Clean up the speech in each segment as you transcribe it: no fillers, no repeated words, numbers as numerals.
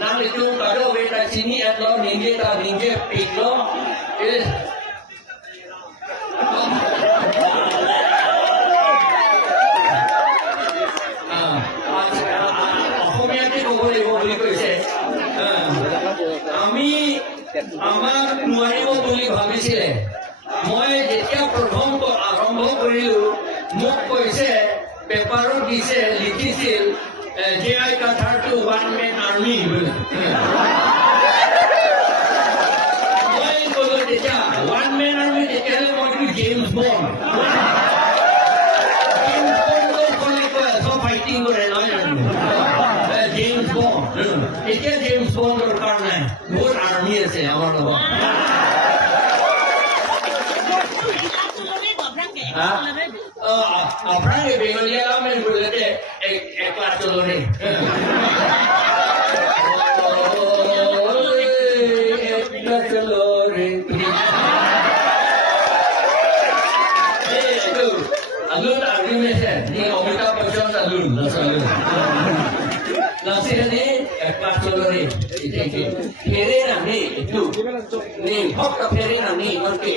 nang itu kado beta sini atau ninja pilo আমি আমাৰ নোৱাৰিব বুলি ভাবিছিলে মই যেতিয়া প্ৰথম আৰম্ভ কৰিলো মোক কৈছে পেপাৰত দিছে লিখিছিল যে আই কাঠাৰ টু ওৱান মেন আৰ্মি মই ক'লো তেতিয়া ওৱান মেন আৰ্মি তেতিয়াহ'লে মই জেমছ বণ্ড চব ফাইটিং কৰে নহয় জানো জেমছ বণ্ড এতিয়া জেমছ বণ্ড দৰকাৰ নাই বহুত আৰ্মি আছে আমাৰ লগত Orang yang bingung dia lah main bola dia kelas dulu ni. Kelas dulu ni. Itu, alun lagi macam ni Omika Bachchan alun, alun. Nasi ni kelas dulu ni. Peri ni itu, ni hok peri ni mesti.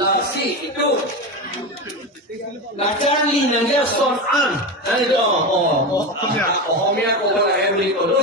Nasi itu. Nakarli nanti son an, nanti Homia kau kalau Emily kau tu